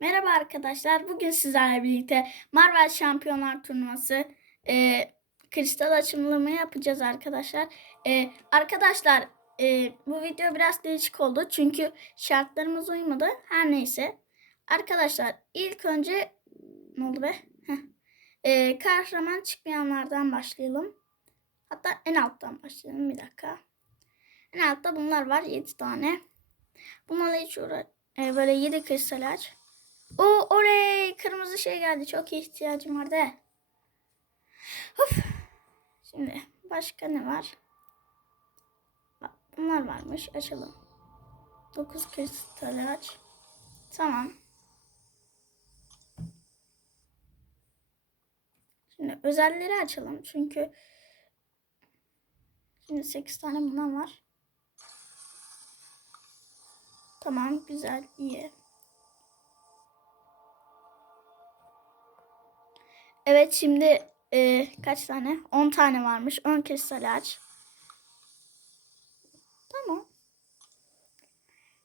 Merhaba arkadaşlar. Bugün sizlerle birlikte Marvel Şampiyonlar Turnuvası e, kristal açılımı yapacağız arkadaşlar. E, arkadaşlar e, bu video biraz değişik oldu çünkü şartlarımız uymadı. Her neyse. Arkadaşlar ilk önce ne oldu be? Heh. E, kahraman çıkmayanlardan başlayalım. Hatta en alttan başlayalım bir dakika. En altta bunlar var 7 tane. Bunlarla hiç uğra e, böyle 7 kristal aç. O oraya kırmızı şey geldi. Çok ihtiyacım vardı. Of. Şimdi başka ne var? Bak, bunlar varmış. Açalım. 9 kristal aç. Tamam. Şimdi özelleri açalım. Çünkü şimdi 8 tane bundan var. Tamam güzel iyi. Evet şimdi e, kaç tane? 10 tane varmış. 10 kristal aç. Tamam.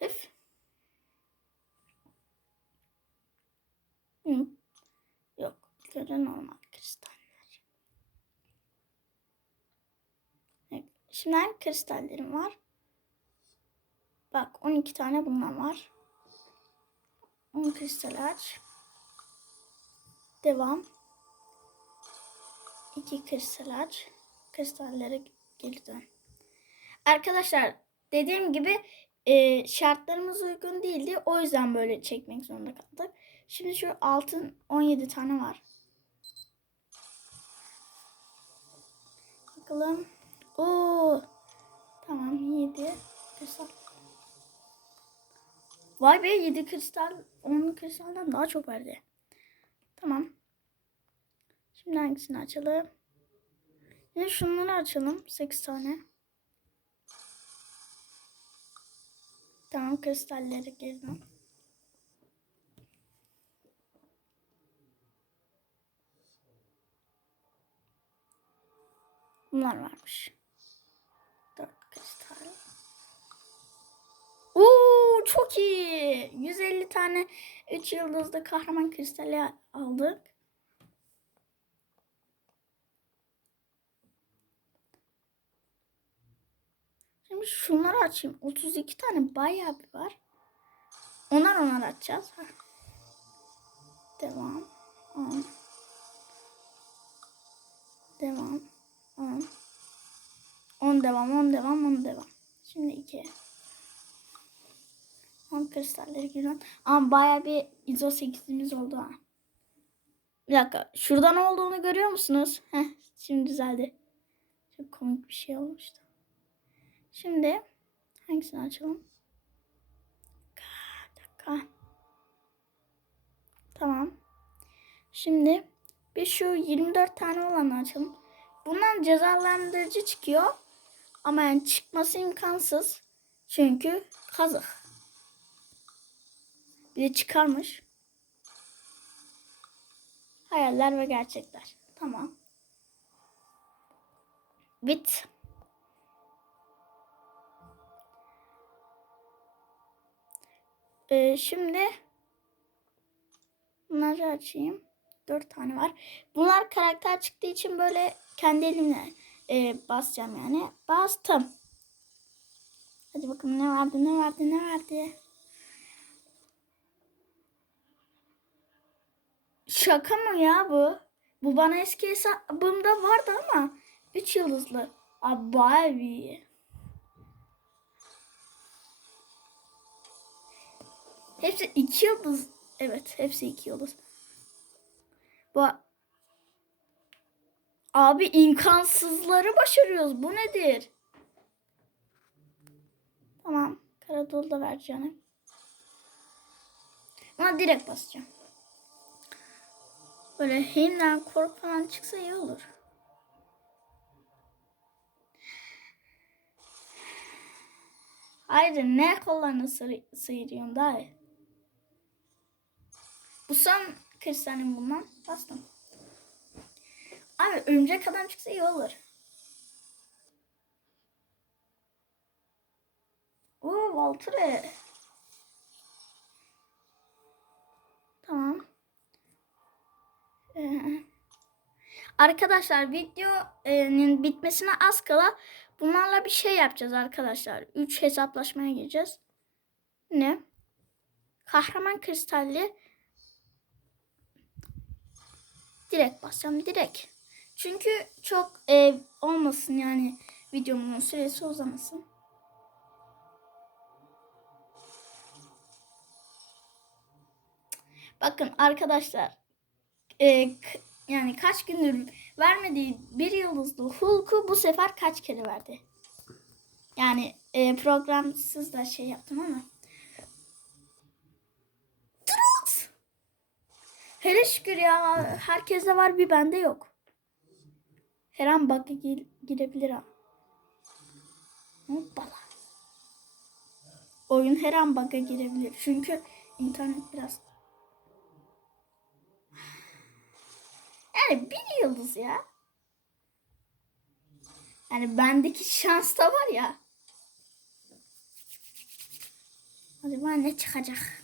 Üf. Hı. Yok. Önce normal kristaller. Evet. Şimdi hangi kristallerim var? Bak 12 tane bundan var. 10 kristal aç. Devam. 2 kristal aç. Kristallere geri. Arkadaşlar dediğim gibi e, şartlarımız uygun değildi. O yüzden böyle çekmek zorunda kaldık. Şimdi şu altın 17 tane var. Bakalım. Oo. Tamam 7 kristal. Vay be 7 kristal 10 kristaldan daha çok verdi. Tamam. Şimdi hangisini açalım? Yine şunları açalım. 8 tane. Tamam kristalleri girdim. Bunlar varmış. 4 kristal. Oo çok iyi. 150 tane 3 yıldızlı kahraman kristali aldık. Şimdi şunları açayım. 32 tane bayağı bir var. Onar onar açacağız. Devam. 10. Devam. 10. 10 devam, 10 devam, 10 devam. Şimdi 2. 10 kristalleri giriyorum. Ama bayağı bir ISO 8'imiz oldu ha. Bir dakika. Şurada ne olduğunu görüyor musunuz? Heh, şimdi düzeldi. Çok komik bir şey olmuştu. Şimdi hangisini açalım? Dakika. Tamam. Şimdi bir şu 24 tane olanı açalım. Bundan cezalandırıcı çıkıyor. Ama yani çıkması imkansız. Çünkü kazık. Bir de çıkarmış. Hayaller ve gerçekler. Tamam. Bit. Ee, şimdi bunları açayım. Dört tane var. Bunlar karakter çıktığı için böyle kendi elimle e, basacağım yani. Bastım. Hadi bakalım ne vardı ne vardı ne vardı. Şaka mı ya bu? Bu bana eski hesabımda vardı ama 3 yıldızlı. Abi. Hepsi iki yıldız. Evet hepsi iki yıldız. Bu Abi imkansızları başarıyoruz. Bu nedir? Tamam. Karadolu da ver canım. Ama direkt basacağım. Böyle himden kork falan çıksa iyi olur. Hayır ne kollarını sıyırıyorsun daha iyi. Bu son 40 tane bulmam. Bastım. Abi örümcek adam çıksa iyi olur. Oo Walter'e. Tamam. Ee, arkadaşlar videonun bitmesine az kala bunlarla bir şey yapacağız arkadaşlar. 3 hesaplaşmaya gireceğiz. Ne? Kahraman kristalli direkt basacağım direkt. Çünkü çok e, olmasın yani videomun süresi uzamasın. Bakın arkadaşlar e, yani kaç gündür vermediği bir yıldızlı Hulk'u bu sefer kaç kere verdi? Yani e, programsız da şey yaptım ama. Hele şükür ya herkeste var bir bende yok. Her an bug'a gir- girebilir ha. Hoppala. Oyun her an bug'a girebilir. Çünkü internet biraz Yani bir yıldız ya. Yani bendeki şans da var ya. Acaba ne çıkacak?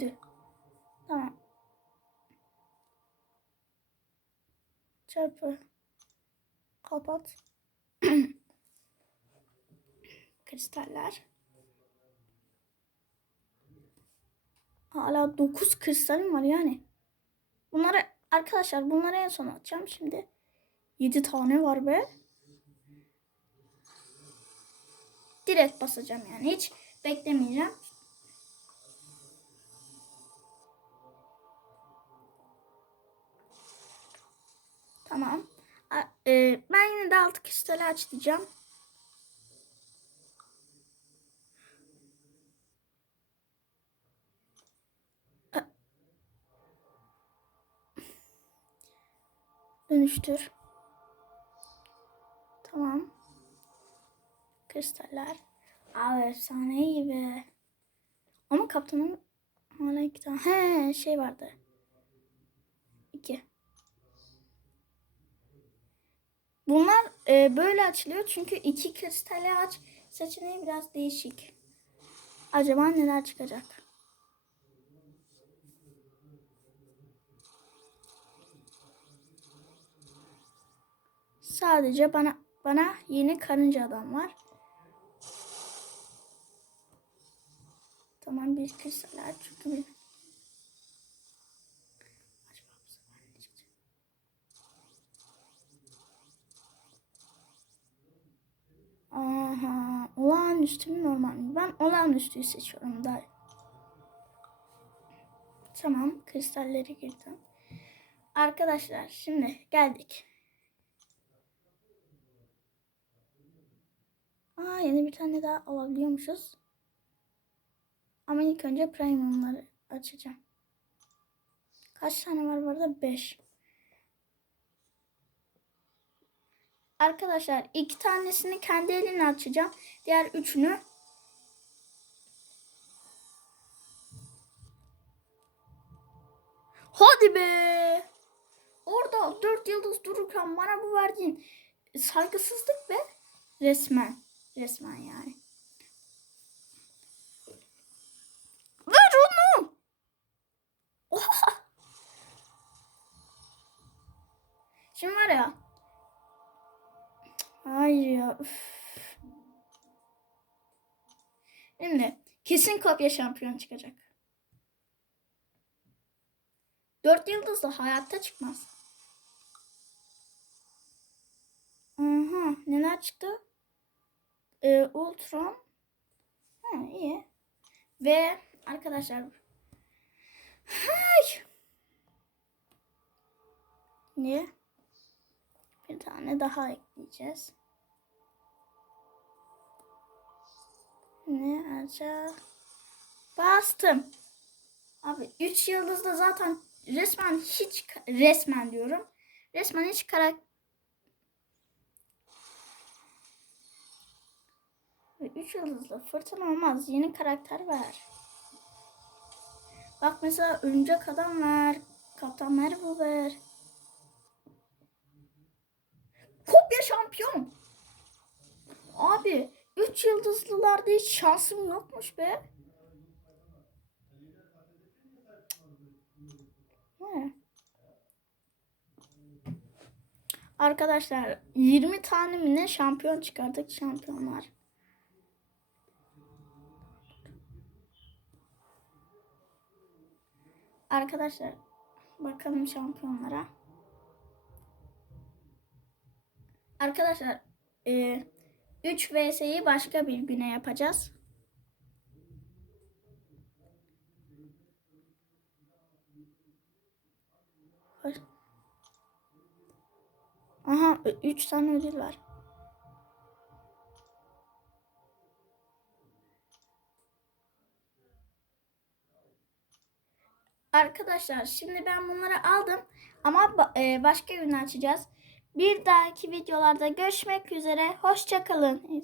Büyüdü. Tamam. Çarpı. Kapat. Kristaller. Hala 9 kristalim var yani. Bunları arkadaşlar bunları en son atacağım şimdi. 7 tane var be. Direkt basacağım yani hiç beklemeyeceğim. Tamam. A- e, ben yine de 6 kristali aç diyeceğim. Dönüştür. Tamam. Kristaller. Aa efsane gibi. Ama kaptanın hala iki tane. He şey vardı. İki. Bunlar e, böyle açılıyor çünkü iki kristali aç seçeneği biraz değişik. Acaba neler çıkacak? Sadece bana bana yeni karınca adam var. Tamam bir kristal aç çünkü bir... Acaba bu sefer ne çıkacak? Aha, olağanüstü mü normal mi? Ben olağanüstüyü seçiyorum daha. Tamam, kristalleri girdim. Arkadaşlar şimdi geldik. Aa yeni bir tane daha alabiliyormuşuz. Ama ilk önce premiumları açacağım. Kaç tane var burada? 5. Arkadaşlar iki tanesini kendi eline açacağım. Diğer üçünü Hadi be. Orada dört yıldız dururken bana bu verdiğin saygısızlık be. Resmen. Resmen yani. Ver onu. Oha. Şimdi var ya. Hayır ya. Şimdi kesin kopya şampiyon çıkacak. Dört yıldız da hayatta çıkmaz. Aha, neler çıktı? Ee, Ultron. Ha, iyi. Ve arkadaşlar. Hay. Ne? Bir tane daha ekleyeceğiz. Ne acaba? Bastım. Abi 3 yıldızda zaten resmen hiç resmen diyorum. Resmen hiç karakter 3 yıldızlı fırtına olmaz. Yeni karakter ver. Bak mesela örümcek adam ver. Kaptan Marvel ver. Kopya şampiyon. Abi 3 yıldızlılarda hiç şansım yokmuş be. Arkadaşlar 20 tane mi ne şampiyon çıkardık şampiyonlar. Arkadaşlar bakalım şampiyonlara. Arkadaşlar e, 3 vs'yi başka bir güne yapacağız. Aha 3 tane ödül var. Arkadaşlar şimdi ben bunları aldım ama e, başka gün açacağız. Bir dahaki videolarda görüşmek üzere. Hoşçakalın.